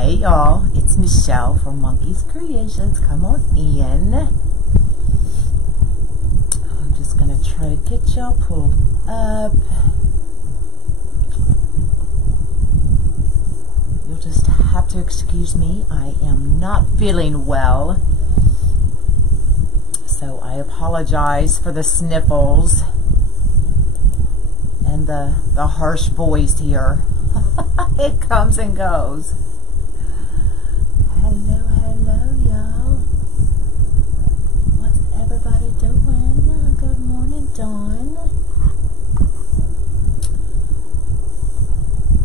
Hey y'all, it's Michelle from Monkey's Creations. Come on in. I'm just gonna try to get y'all pulled up. You'll just have to excuse me. I am not feeling well, so I apologize for the sniffles and the harsh voice here. It comes and goes. Hello, y'all. What's everybody doing? Good morning, Dawn.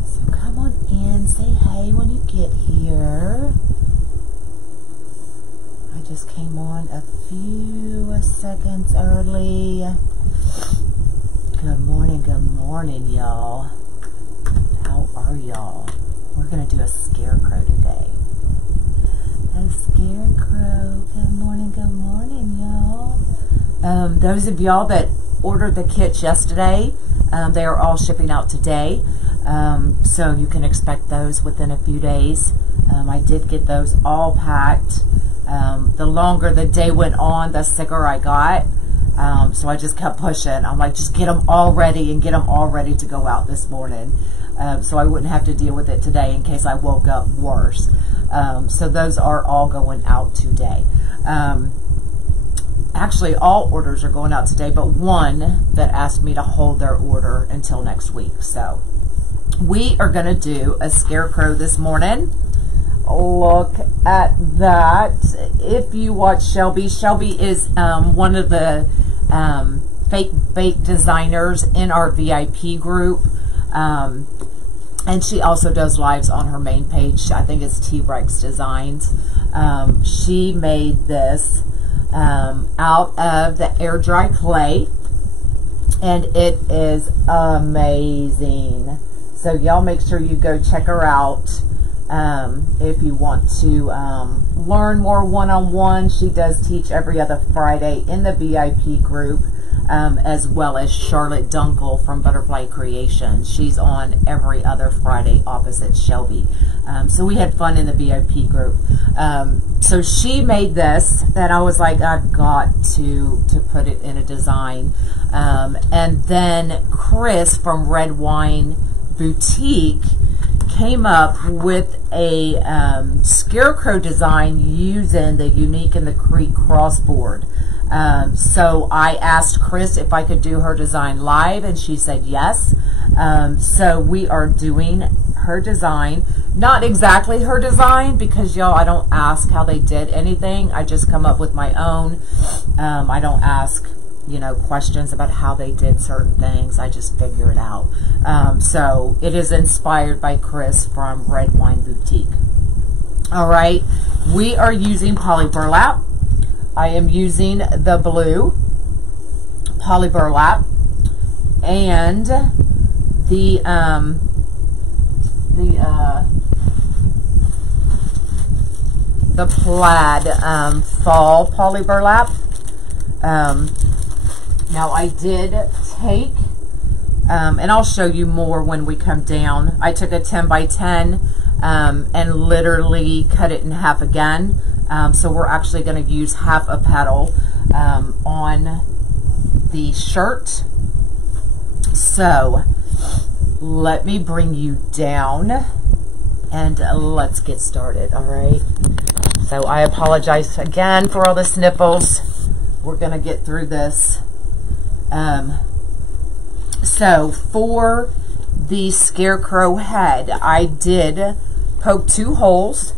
So come on in, say hey when you get here. I just came on a few seconds early. Good morning, y'all. How are y'all? We're gonna do a scarecrow today. A scarecrow. Good morning, y'all. Those of y'all that ordered the kits yesterday, they are all shipping out today. So you can expect those within a few days. I did get those all packed. The longer the day went on, the sicker I got. So I just kept pushing. I'm like, just get them all ready and get them all ready to go out this morning. So I wouldn't have to deal with it today in case I woke up worse. So those are all going out today. Actually, all orders are going out today, but one that asked me to hold their order until next week. So we are going to do a scarecrow this morning. Look at that. If you watch Shelby, Shelby is one of the fake bake designers in our VIP group. And she also does lives on her main page. I think it's T-Rex Designs. She made this out of the air dry clay, and it is amazing. So y'all make sure you go check her out if you want to learn more one-on-one. She does teach every other Friday in the VIP group. As well as Charlotte Dunkel from Butterfly Creations. She's on every other Friday opposite Shelby. So we had fun in the VIP group. So she made this that I was like, I've got to put it in a design. And then Chris from Red Wine Boutique came up with a scarecrow design using the Unique in the Creek crossboard. So I asked Chris if I could do her design live, and she said yes. So we are doing her design. Not exactly her design, because y'all, I don't ask how they did anything. I just come up with my own. I don't ask, you know, questions about how they did certain things. I just figure it out. So it is inspired by Chris from Red Wine Boutique. All right, we are using poly burlap. I am using the blue poly burlap and the plaid fall poly burlap. Now I did take, and I'll show you more when we come down. I took a 10 by 10 and literally cut it in half again. So we're actually going to use half a petal on the shirt. So let me bring you down and let's get started. All right. So I apologize again for all the sniffles. We're going to get through this. So for the scarecrow head, I did poke 2 holes.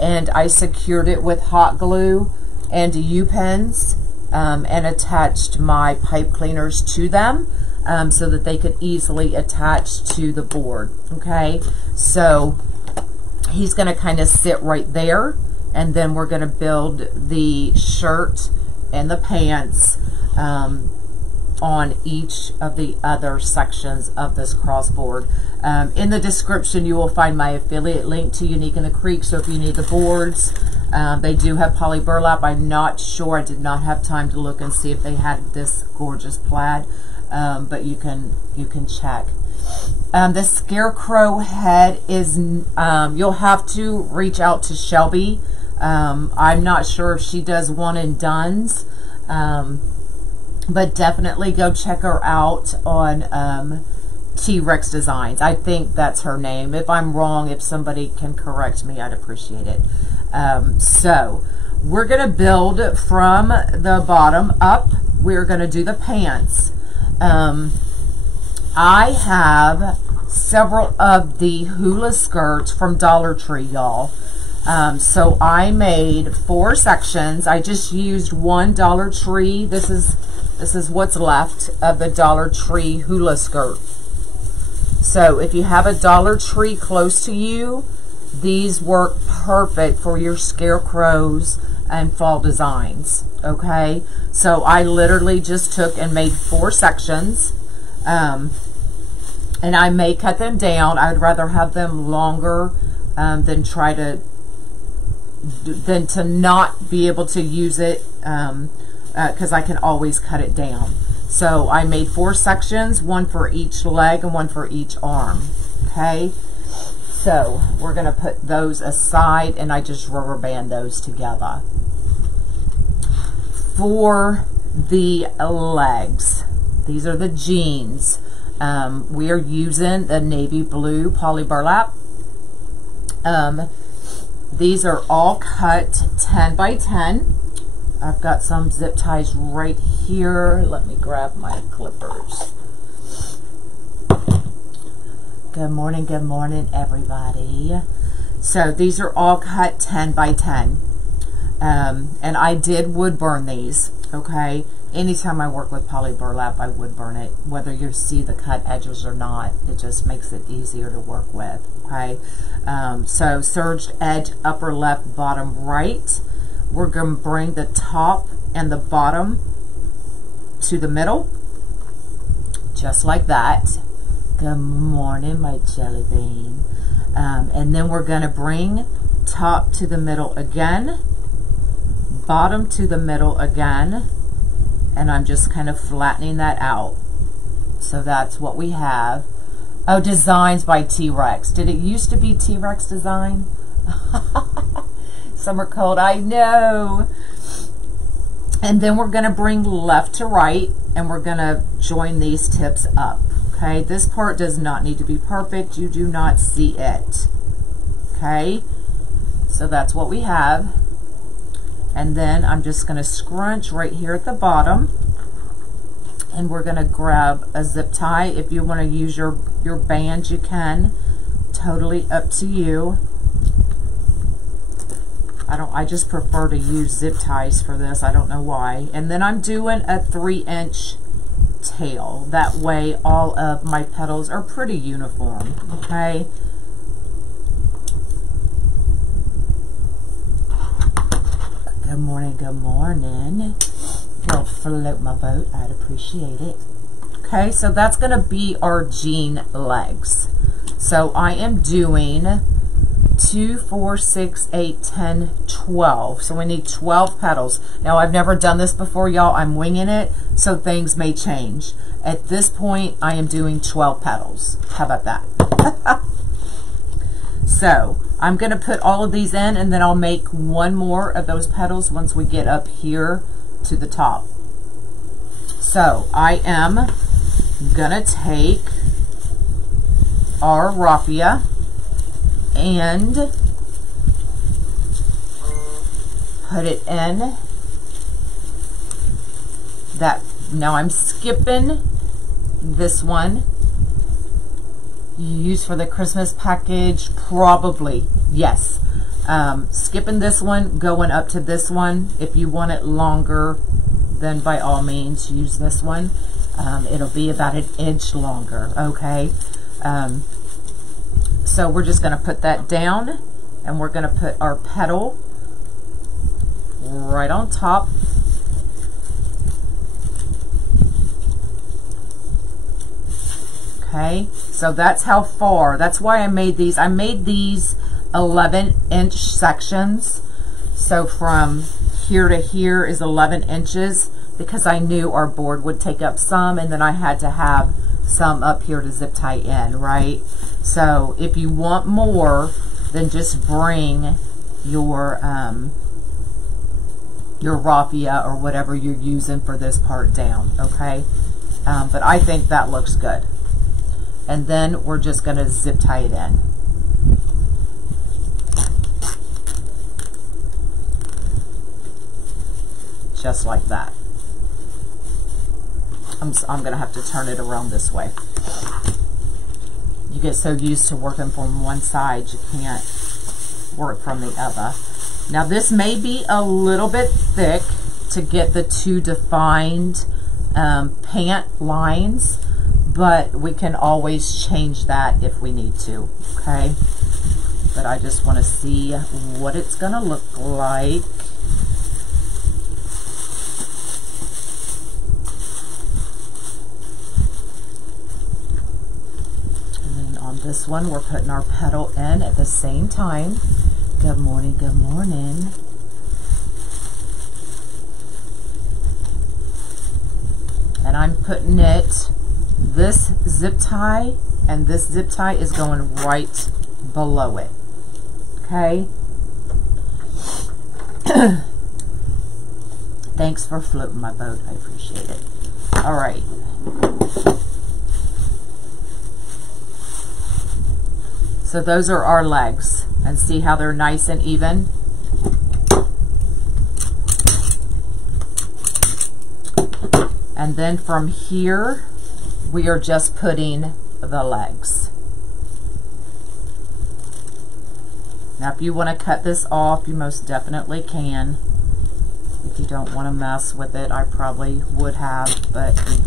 And I secured it with hot glue and U-pins and attached my pipe cleaners to them so that they could easily attach to the board. Okay, so he's going to kind of sit right there, and then we're going to build the shirt and the pants on each of the other sections of this crossboard. In the description, you will find my affiliate link to Unique in the Creek, so if you need the boards, they do have poly burlap. I'm not sure. I did not have time to look and see if they had this gorgeous plaid, but you can check. The Scarecrow head is, you'll have to reach out to Shelby. I'm not sure if she does one and dones, but definitely go check her out on T-Rex Designs. I think that's her name. If I'm wrong, if somebody can correct me, I'd appreciate it. So we're going to build from the bottom up. We're going to do the pants. I have several of the hula skirts from Dollar Tree, y'all. So I made 4 sections. I just used one Dollar Tree. This is what's left of the Dollar Tree hula skirt. So if you have a Dollar Tree close to you, these work perfect for your scarecrows and fall designs. Okay, so I literally just took and made 4 sections, and I may cut them down. I'd rather have them longer than to not be able to use it, because I can always cut it down. So I made 4 sections, one for each leg and one for each arm. Okay, so we're going to put those aside, and I just rubber band those together. For the legs, these are the jeans. We are using the navy blue poly burlap. These are all cut 10 by 10. I've got some zip ties right here. Let me grab my clippers. Good morning, everybody. So these are all cut 10 by 10. And I did wood burn these, okay? Anytime I work with poly burlap, I wood burn it, whether you see the cut edges or not. It just makes it easier to work with, okay? So serged edge, upper left, bottom right. We're going to bring the top and the bottom to the middle, just like that. Good morning, my jelly bean. And then we're going to bring top to the middle again, bottom to the middle again, and I'm just kind of flattening that out. So that's what we have. Oh, designs by T-Rex. Did it used to be T-Rex Design? Summer cold, I know. And then we're going to bring left to right, and we're going to join these tips up. Okay, this part does not need to be perfect. You do not see it. Okay, so that's what we have. And then I'm just going to scrunch right here at the bottom, and we're going to grab a zip tie. If you want to use your band, you can. Totally up to you. I just prefer to use zip ties for this. I don't know why. And then I'm doing a 3-inch tail. That way all of my petals are pretty uniform. Okay. Good morning, good morning. If you'll float my boat, I'd appreciate it. Okay, so that's going to be our jean legs. So I am doing 2, 4, 6, 8, 10, 12. So we need 12 petals. Now I've never done this before, y'all. I'm winging it, so things may change. At this point, I am doing 12 petals. How about that? So I'm going to put all of these in, and then I'll make one more of those petals once we get up here to the top. So I am going to take our raffia and put it in that. Now I'm skipping this one. You use for the Christmas package, probably, yes. Skipping this one, going up to this one. If you want it longer, then by all means use this one. It'll be about 1 inch longer, okay? So we're just going to put that down, and we're going to put our petal right on top. Okay, so that's how far. That's why I made these. I made these 11-inch sections. So from here to here is 11 inches because I knew our board would take up some, and then I had to have some up here to zip tie in, right? So if you want more, then just bring your raffia or whatever you're using for this part down, okay? But I think that looks good. And then we're just going to zip tie it in. Just like that. I'm going to have to turn it around this way. You get so used to working from one side, you can't work from the other. Now this may be a little bit thick to get the two defined pant lines, but we can always change that if we need to, okay? But I just want to see what it's going to look like. This one, we're putting our petal in at the same time. Good morning, good morning. And I'm putting it, this zip tie and this zip tie is going right below it. Okay? Thanks for floating my boat. I appreciate it. All right. So those are our legs, and see how they're nice and even. And then from here, we are just putting the legs. Now if you want to cut this off, you most definitely can. If you don't want to mess with it, I probably would have, but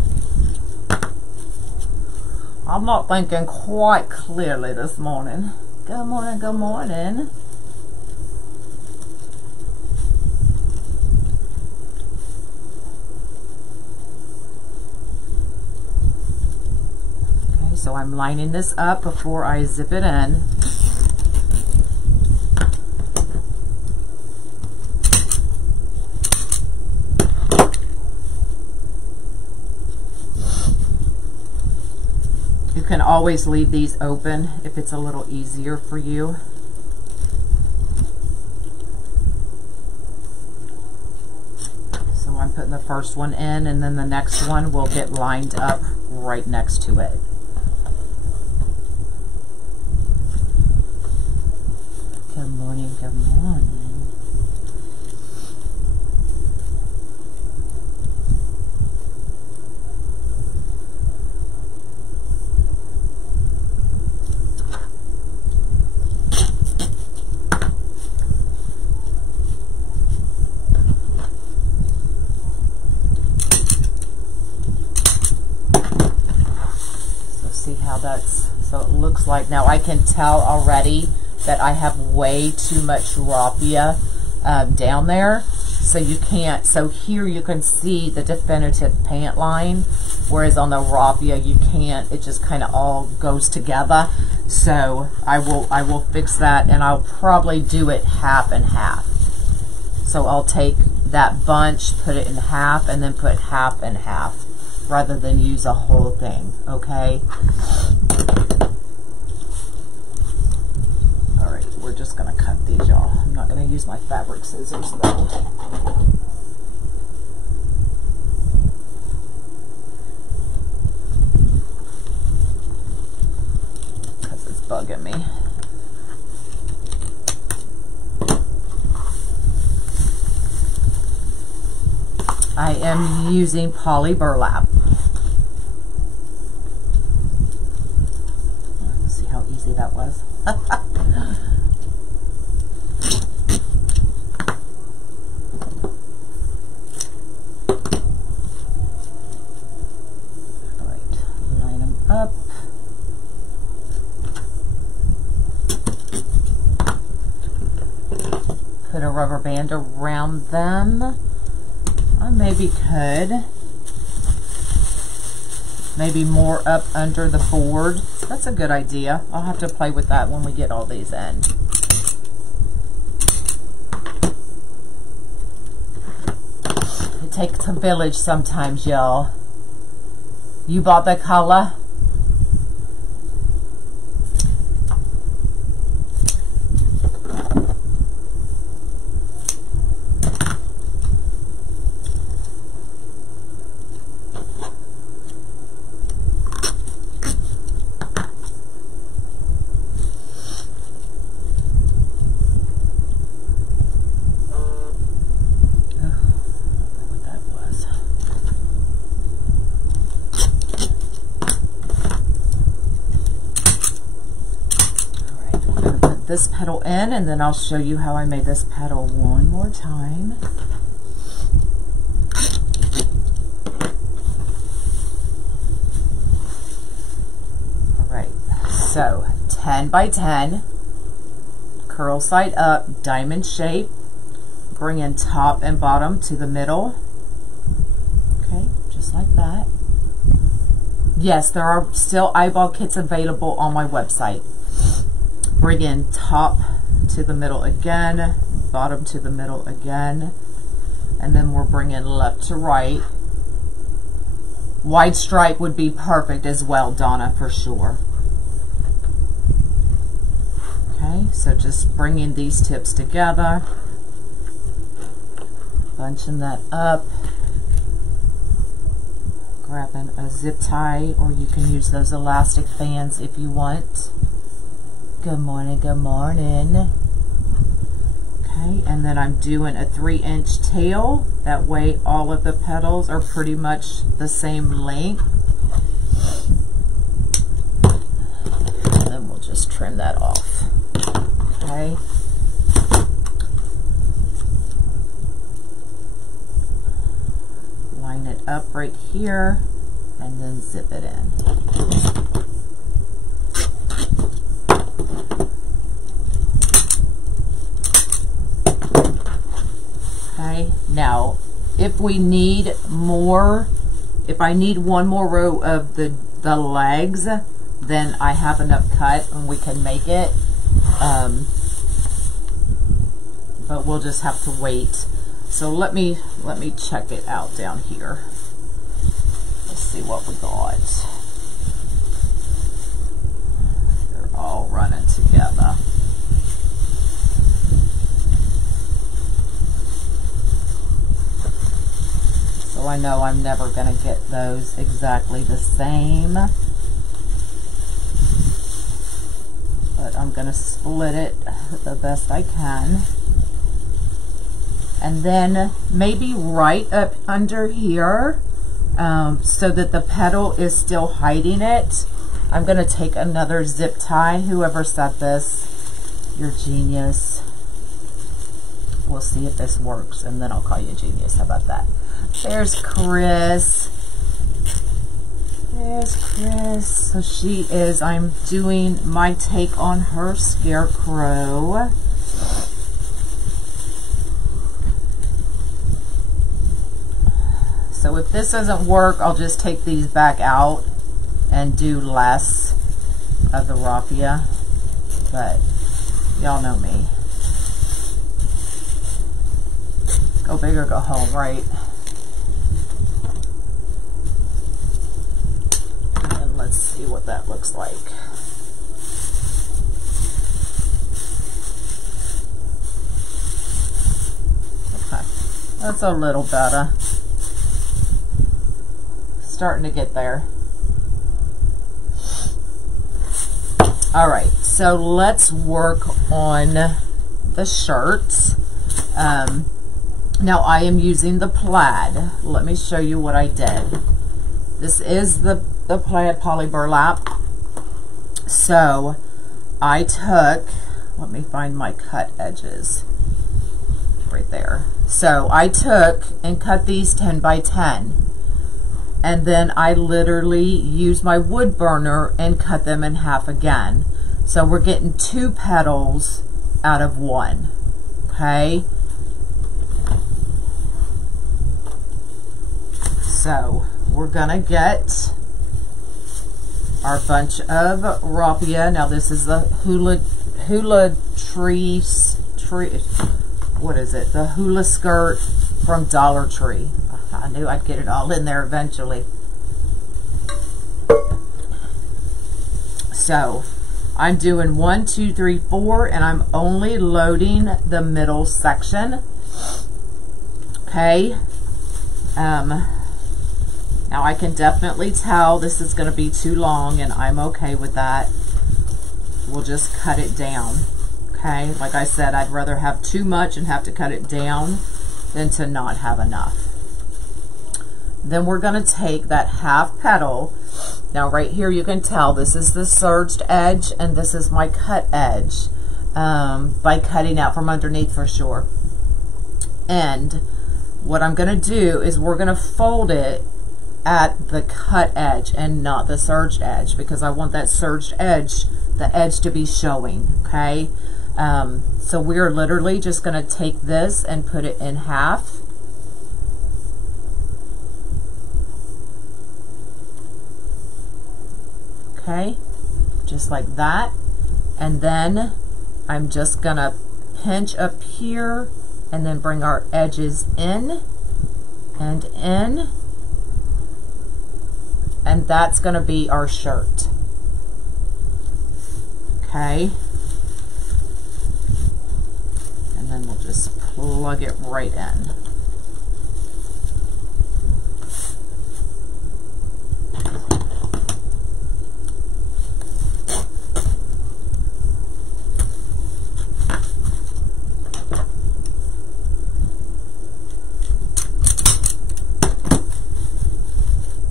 I'm not thinking quite clearly this morning. Good morning, good morning. Okay, so I'm lining this up before I zip it in. You can always leave these open if it's a little easier for you. So I'm putting the first one in, and then the next one will get lined up right next to it. Good morning, good morning. So it looks like, now I can tell already that I have way too much raffia down there, so you can't, so here you can see the definitive pant line, whereas on the raffia you can't, it just kind of all goes together. So I will fix that, and I'll probably do it half and half. So I'll take that bunch, put it in half, and then put half and half, rather than use a whole thing, okay? Alright, we're just going to cut these, y'all. I'm not going to use my fabric scissors, though. Because it's bugging me. I am using poly burlap. See how easy that was? Alright, line them up. Put a rubber band around them. I maybe could. Maybe more up under the board. That's a good idea. I'll have to play with that when we get all these in. It takes a village sometimes, y'all. You bought the color? this petal in, and then I'll show you how I made this petal one more time. All right, so 10 by 10, curl side up, diamond shape, bring in top and bottom to the middle. Okay, just like that. Yes, there are still eyeball kits available on my website. Bring in top to the middle again, bottom to the middle again, and then we're bringing left to right. Wide stripe would be perfect as well, Donna, for sure. Okay, so just bringing these tips together, bunching that up, grabbing a zip tie, or you can use those elastic fans if you want. Good morning, good morning. Okay, and then I'm doing a 3-inch tail. That way all of the petals are pretty much the same length. And then we'll just trim that off. Okay. Line it up right here and then zip it in. Okay, now if we need more, if I need one more row of the legs, then I have enough cut and we can make it. But we'll just have to wait. So let me check it out down here. Let's see what we got. They're all running together. So I know I'm never going to get those exactly the same. But I'm going to split it the best I can. And then maybe right up under here, so that the petal is still hiding it, I'm going to take another zip tie. Whoever said this, you're genius. We'll see if this works, and then I'll call you genius. How about that? There's Chris. There's Chris. So she is, I'm doing my take on her Scarecrow. So if this doesn't work, I'll just take these back out and do less of the raffia. But y'all know me. Go big or go home, right? And let's see what that looks like. Okay, that's a little better. Starting to get there. All right, so let's work on the shirts. Now I am using the plaid. Let me show you what I did. This is the plaid poly burlap. So I took, let me find my cut edges right there. So I took and cut these 10 by 10. And then I literally used my wood burner and cut them in half again. So we're getting 2 petals out of 1. Okay. So we're gonna get our bunch of raffia. Now this is the hula tree, what is it? The hula skirt from Dollar Tree. I knew I'd get it all in there eventually. So I'm doing 1, 2, 3, 4, and I'm only loading the middle section. Okay. Now I can definitely tell this is going to be too long, and I'm okay with that. We'll just cut it down. Okay. Like I said, I'd rather have too much and have to cut it down than to not have enough. Then we're going to take that half petal. Now right here you can tell this is the serged edge and this is my cut edge. by cutting out from underneath for sure. And what I'm going to do is we're going to fold it at the cut edge and not the serged edge, because I want that serged edge, the edge to be showing, okay? So we're literally just going to take this and put it in half. Okay, just like that. And then I'm just going to pinch up here and then bring our edges in and in. And that's going to be our shirt. Okay. And then we'll just plug it right in.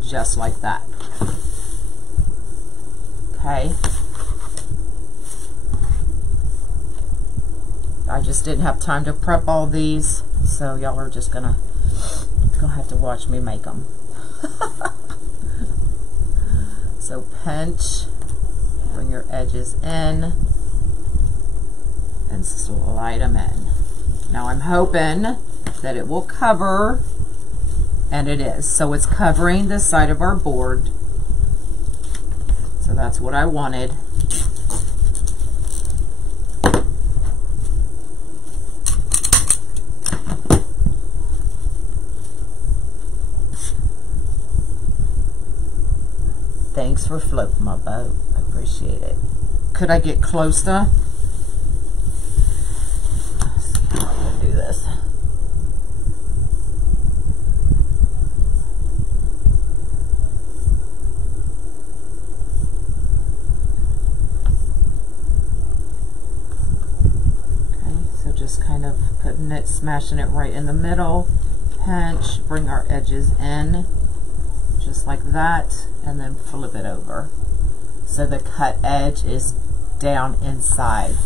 Just like that. Okay. I just didn't have time to prep all these, so y'all are just gonna have to watch me make them. So pinch, bring your edges in, and slide them in. Now I'm hoping that it will cover. And it is. So it's covering the side of our board. So that's what I wanted. Thanks for floating my boat. I appreciate it. Could I get close to? Let's see how I'm going to do this. Just kind of putting it, smashing it right in the middle, pinch, bring our edges in, just like that, and then flip it over. So the cut edge is down inside.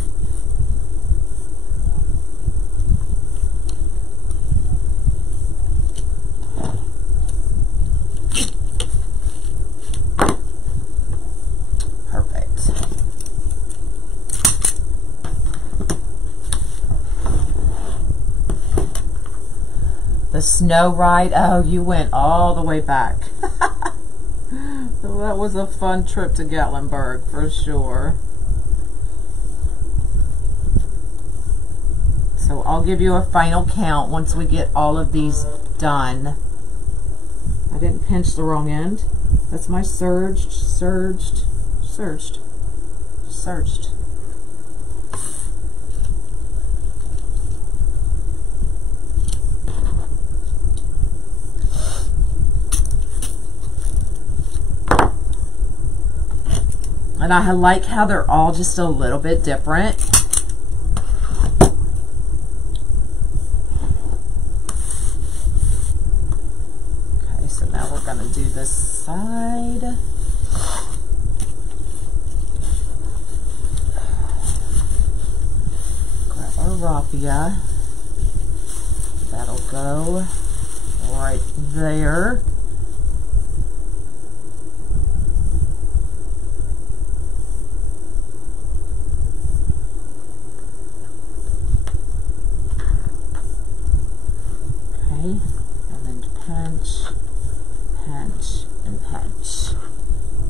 The snow ride, oh, you went all the way back. So that was a fun trip to Gatlinburg for sure. So I'll give you a final count once we get all of these done. I didn't pinch the wrong end. That's my serged. And I like how they're all just a little bit different. Okay, so now we're going to do this side. Grab our raffia. That'll go right there. And then pinch, pinch, and pinch.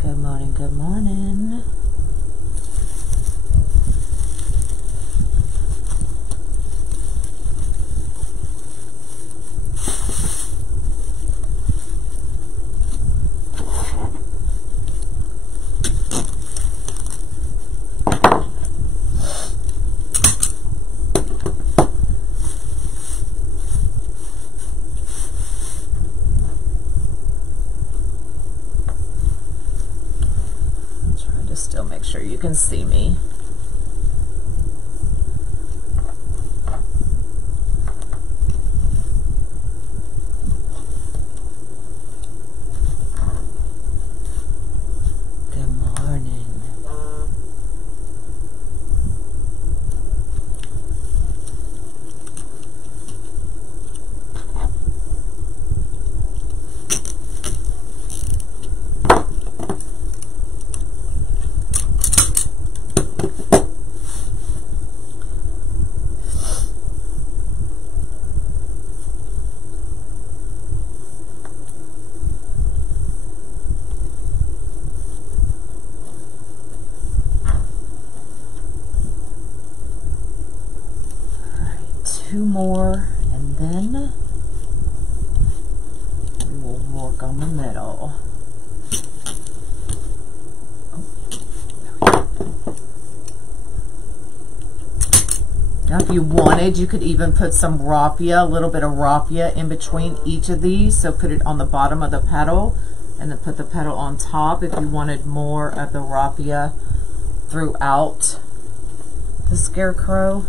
Good morning, good morning. Still make sure you can see me. Good morning. 2 more, and then we will work on the middle. Now, if you wanted, you could even put some raffia, a little bit of raffia in between each of these. So put it on the bottom of the petal and then put the petal on top if you wanted more of the raffia throughout the scarecrow.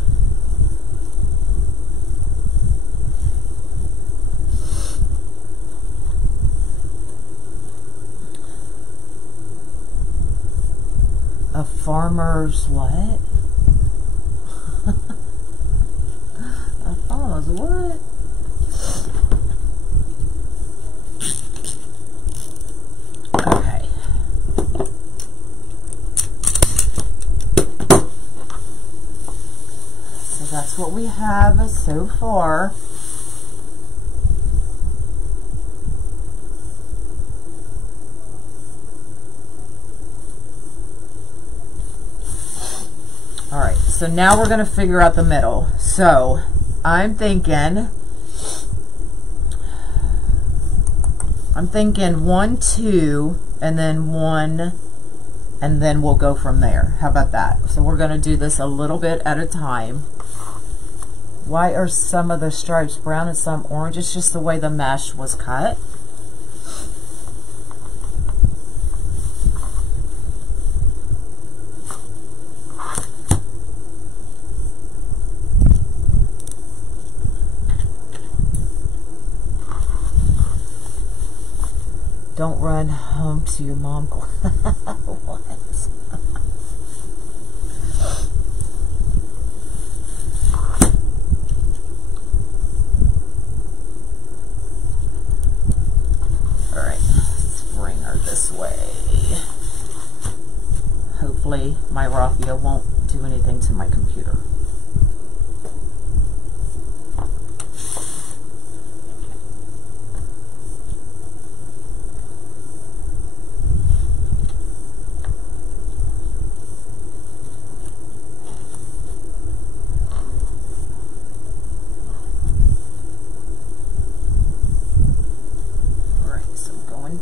A farmer's what? A farmer's what? Okay. So that's what we have so far. All right, so now we're going to figure out the middle. So I'm thinking 1, 2, and then 1, and then we'll go from there. How about that? So we're going to do this a little bit at a time. Why are some of the stripes brown and some orange? It's just the way the mesh was cut. Don't run home to your mom. What? All right, let's bring her this way. Hopefully my raffia won't do anything to my computer.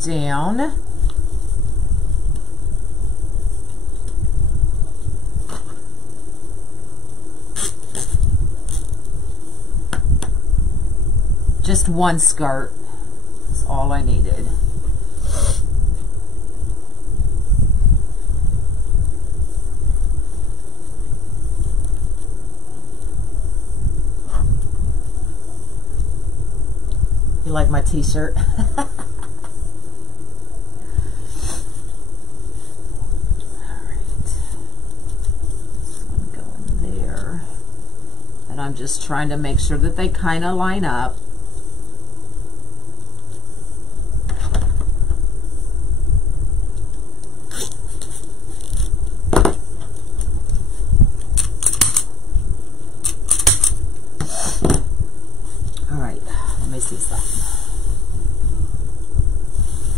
Down. Just one skirt is all I needed. You like my t-shirt? I'm just trying to make sure that they kind of line up. All right, let me see something.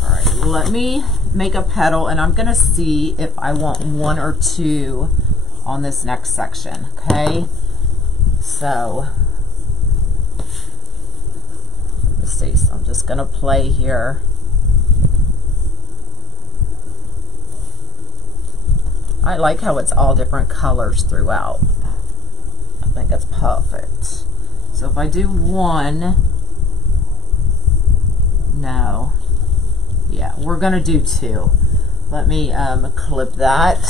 All right, let me make a petal, and I'm going to see if I want 1 or 2 on this next section, okay? So, let me see, so I'm just going to play here. I like how it's all different colors throughout. I think that's perfect. So if I do 1, no, yeah, we're going to do 2. Let me clip that.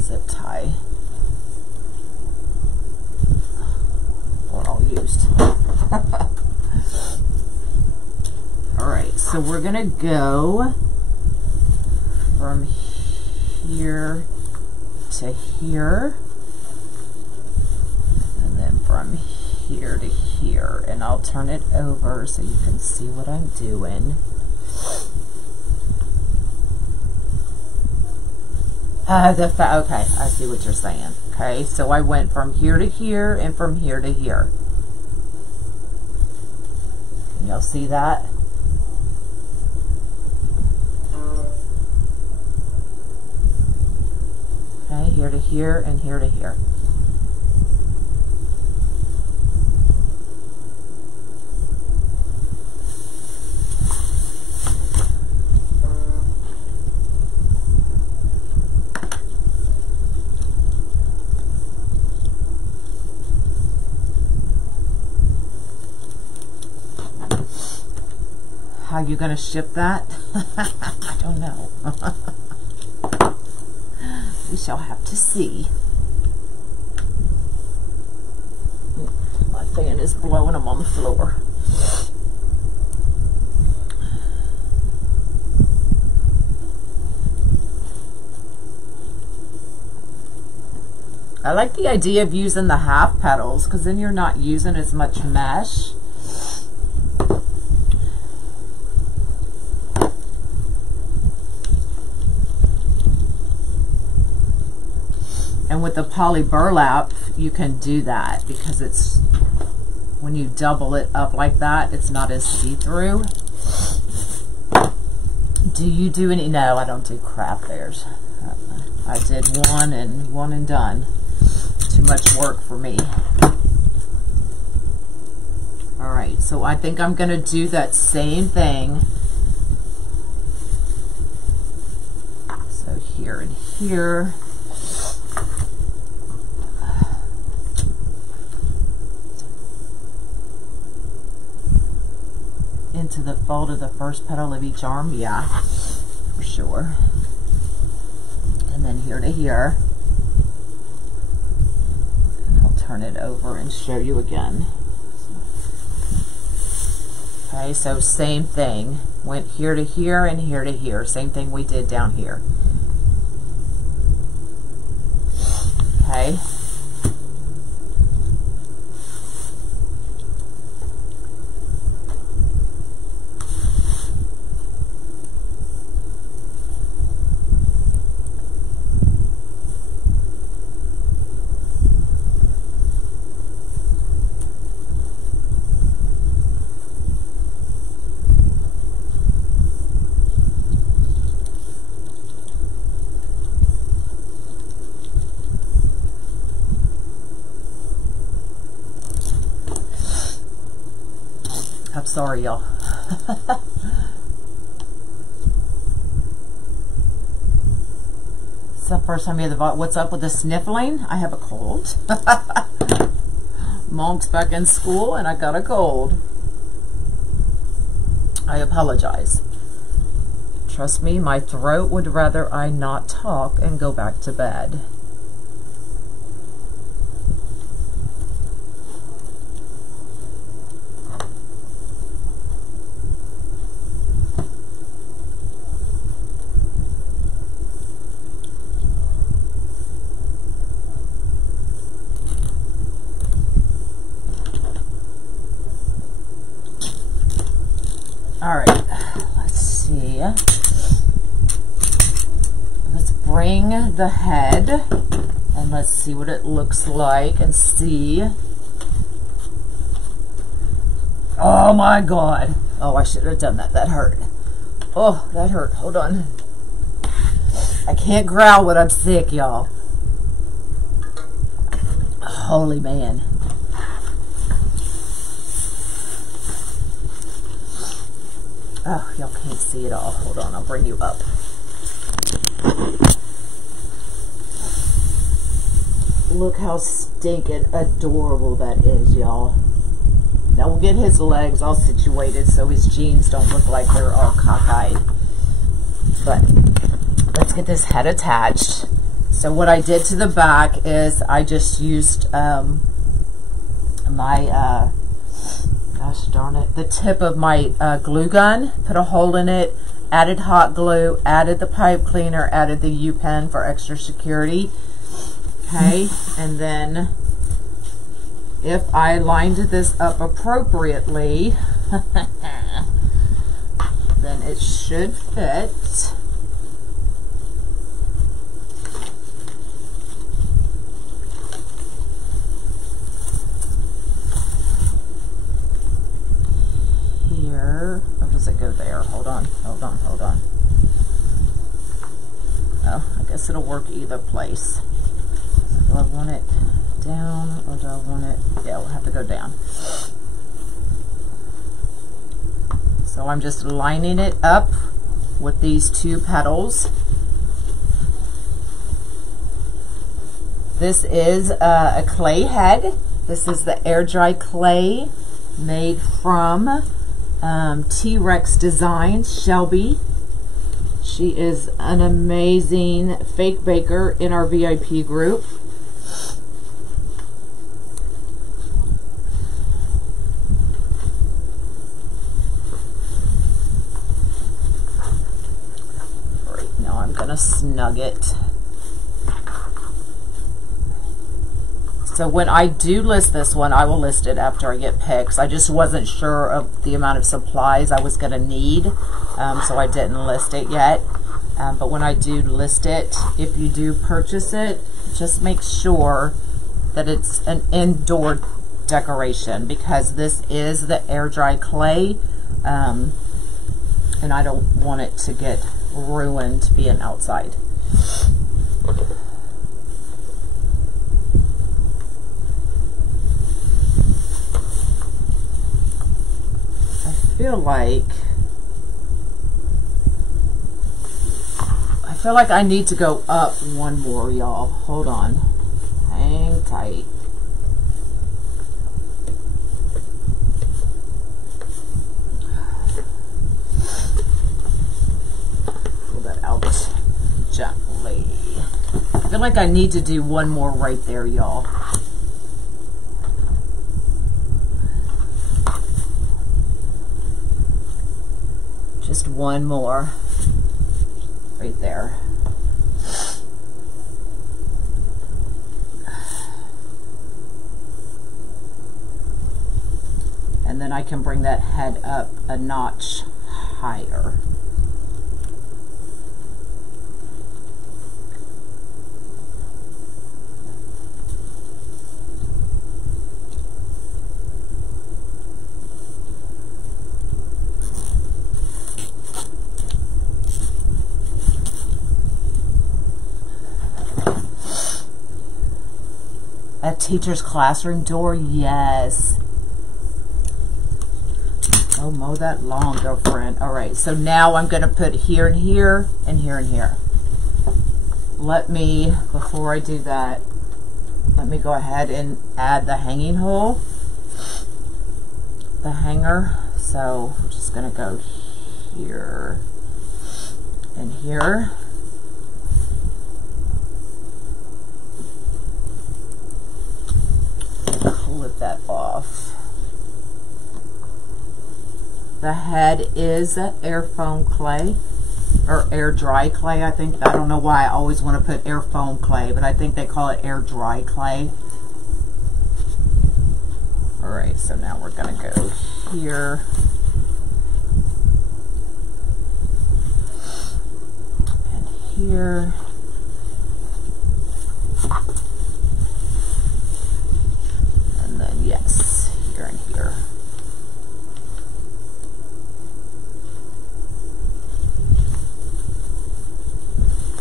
Zip tie. Or all used. Alright, so we're gonna go from here to here, and then from here to here, and I'll turn it over so you can see what I'm doing. Okay, I see what you're saying. Okay, so I went from here to here and from here to here. Can y'all see that? to here, and here to here. How you gonna ship that? I don't know. We shall have to see. My fan is blowing them on the floor. I like the idea of using the half petals because then you're not using as much mesh. And with the poly burlap, you can do that because it's, when you double it up like that, it's not as see-through. Do you do any? No, I don't do craft fairs. I did one and done. Too much work for me. All right, so I think I'm gonna do that same thing. So here and here. Into the fold of the first petal of each arm, yeah, for sure. And then here to here. And I'll turn it over and show you again. Okay, so same thing. Went here to here and here to here. Same thing we did down here. Okay. I'm sorry, y'all. It's the first time you have the what's up with the sniffling? I have a cold. Mom's back in school and I got a cold. I apologize. Trust me, my throat would rather I not talk and go back to bed. All right, let's see. Let's bring the head and let's see what it looks like and see. Oh my God. Oh, I should have done that. That hurt. Oh, that hurt. Hold on. I can't growl when I'm sick, y'all. Holy man. Oh, y'all can't see it all. Hold on, I'll bring you up. Look how stinking adorable that is, y'all. Now we'll get his legs all situated so his jeans don't look like they're all cockeyed. But let's get this head attached. So what I did to the back is I just used gosh darn it, the tip of my glue gun, put a hole in it, added hot glue, added the pipe cleaner, added the U-pen for extra security. Okay, and then if I lined this up appropriately, then it should fit. Here, or does it go there? Hold on, hold on, hold on. Oh, I guess it'll work either place. Do I want it down or do I want it? Yeah, we'll have to go down. So I'm just lining it up with these 2 petals. This is a clay head. This is the air dry clay made from T-Rex Designs, Shelby. She is an amazing fake baker in our VIP group. All right, now I'm gonna snug it. So when I do list this one, I will list it after I get picks. I just wasn't sure of the amount of supplies I was going to need, so I didn't list it yet. But when I do list it, if you do purchase it, just make sure that it's an indoor decoration, because this is the air dry clay, and I don't want it to get ruined being outside. I feel like I need to go up one more, y'all. Hold on. Hang tight. Pull that out gently. I feel like I need to do one more right there, y'all. Just one more right there. And then I can bring that head up a notch higher. A teacher's classroom door, yes. Oh, mow that lawn, girlfriend. All right, so now I'm going to put here and here and here and here. Let me, before I do that, let me go ahead and add the hanging hole, the hanger. So we're just going to go here and here. Clip that off. The head is air foam clay, or air dry clay, I think. I don't know why I always want to put air foam clay, but I think they call it air dry clay. All right, so now we're going to go here. And here. And then, yes, here and here.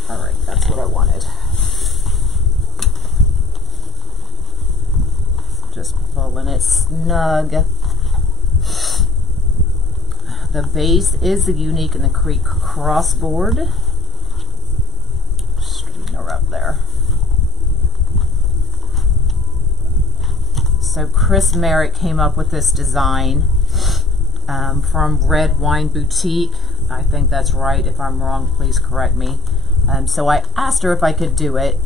All right, that's what I wanted. Just pulling it snug. The base is the Unique and the Creek crossboard. Straighten her up there. So Chris Merritt came up with this design from Red Wine Boutique. I think that's right. If I'm wrong, please correct me. So I asked her if I could do it,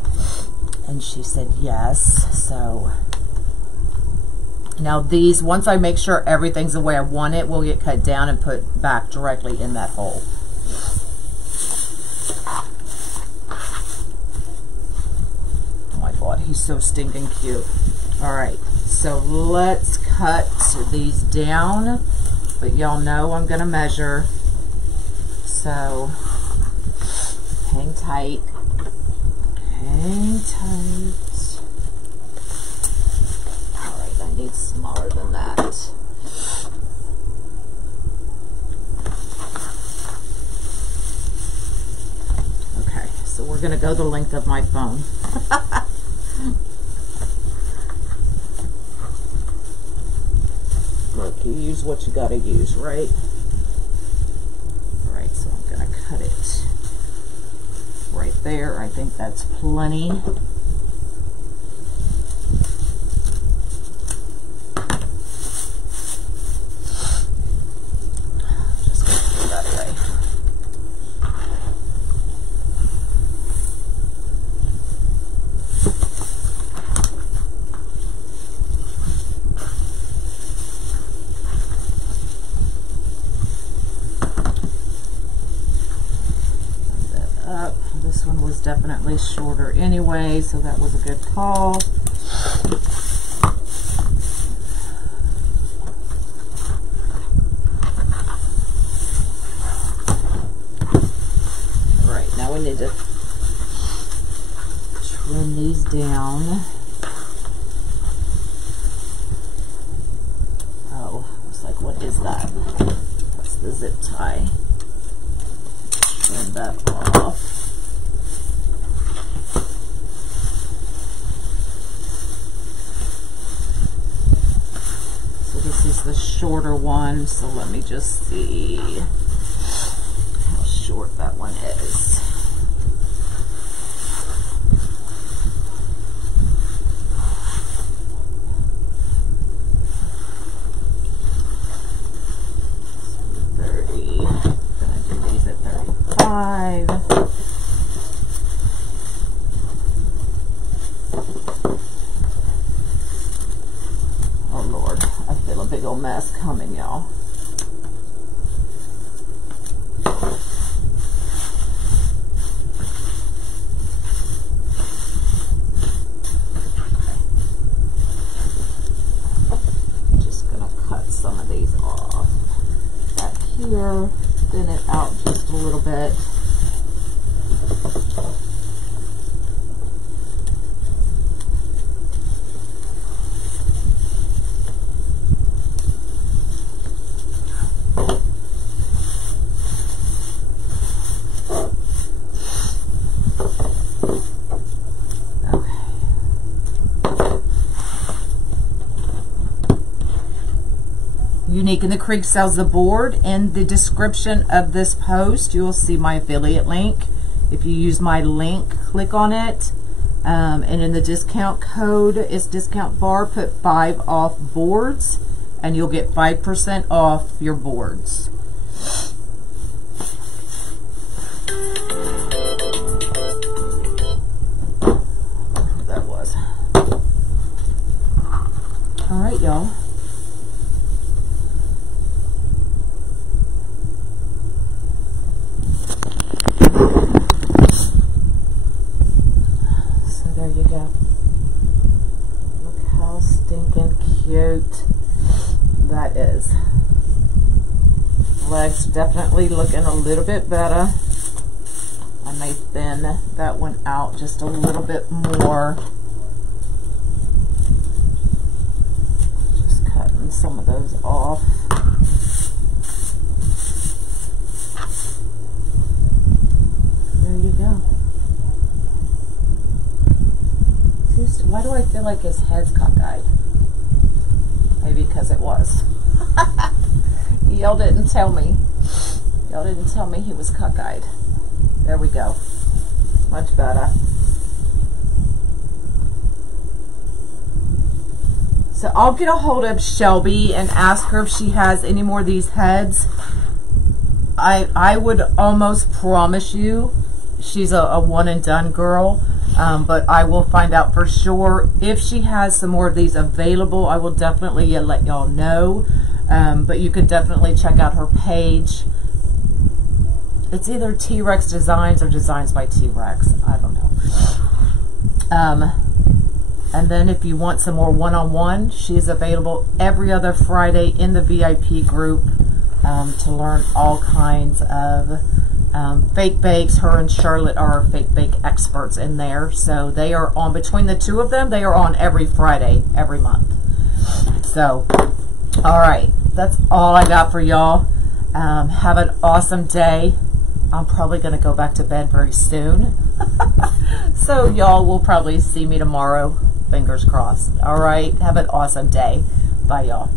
and she said yes. So now these, once I make sure everything's the way I want it, will get cut down and put back directly in that hole. Oh my God, he's so stinking cute. All right, so let's cut these down, but y'all know I'm gonna measure, so hang tight, hang tight. All right, I need smaller than that. Okay, so we're gonna go the length of my phone. look, you use what you gotta use, right? All right, so I'm gonna cut it right there. I think that's plenty. Just gonna put that away. This one was definitely shorter anyway, so that was a good call. All right, now we need to trim these down. Oh, looks like, what is that? That's the zip tie. Trim that off. This is the shorter one, so let me just see how short that one is. Gonna do these at 35. Oh Lord, I feel a big old mess coming, y'all. Just gonna cut some of these off. Back here, thin it out just a little bit. Unique in the Creek sells the board. In the description of this post, you will see my affiliate link. If you use my link, click on it. And in the discount code, it's discount bar, put 5 off boards, and you'll get 5% off your boards. That was. All right, y'all. There you go. Look how stinking cute that is. Legs definitely looking a little bit better. I may thin that one out just a little bit more. Just cutting some of those off. There you go. Why do I feel like his head's cockeyed? Maybe because it was. Y'all didn't tell me. Y'all didn't tell me he was cockeyed. There we go. Much better. So I'll get a hold of Shelby and ask her if she has any more of these heads. I would almost promise you she's a one and done girl. But I will find out for sure. If she has some more of these available, I will definitely let y'all know. But you can definitely check out her page. It's either T-Rex Designs or Designs by T-Rex. I don't know. And then if you want some more one-on-one, she is available every other Friday in the VIP group to learn all kinds of fake bakes. Her and Charlotte are fake bake experts in there. So they are on, between the two of them, they are on every Friday, every month. So, all right. That's all I got for y'all. Have an awesome day. I'm probably going to go back to bed very soon. So y'all will probably see me tomorrow. Fingers crossed. All right. Have an awesome day. Bye, y'all.